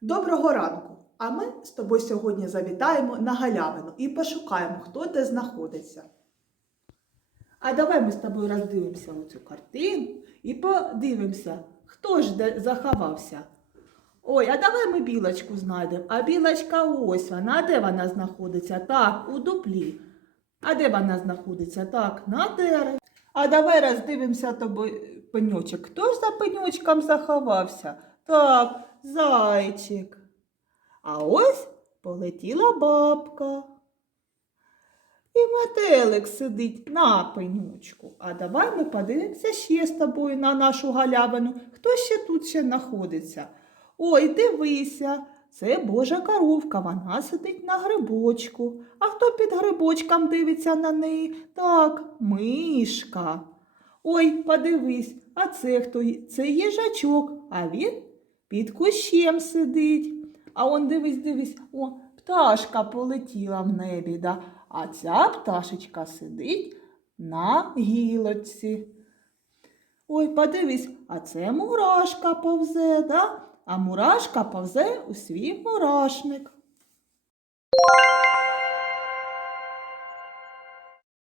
Доброго ранку! А ми з тобою сьогодні завітаємо на галявину і пошукаємо, хто де знаходиться. А давай ми з тобою роздивимося оцю картину і подивимося, хто ж де заховався. Ой, а давай ми білочку знайдемо. А білочка ось вона. Де вона знаходиться? Так, у дуплі. А де вона знаходиться? Так, на дереві. А давай роздивимося тобі пеньочок. Хто ж за пеньочком заховався? Так, зайчик. А ось полетіла бабка. І метелик сидить на пенючку. А давай ми подивимося ще з тобою на нашу галявину. Хто ще тут ще знаходиться? Ой, дивися, це Божа коровка, вона сидить на грибочку. А хто під грибочком дивиться на неї? Так, мишка. Ой, подивись, а це хто? Це їжачок, а він під кущем сидить. А он дивись, дивись, о, пташка полетіла в небі, да? а ця пташечка сидить на гілочці. Ой, подивись, а це мурашка повзе, да? А мурашка повзе у свій мурашник.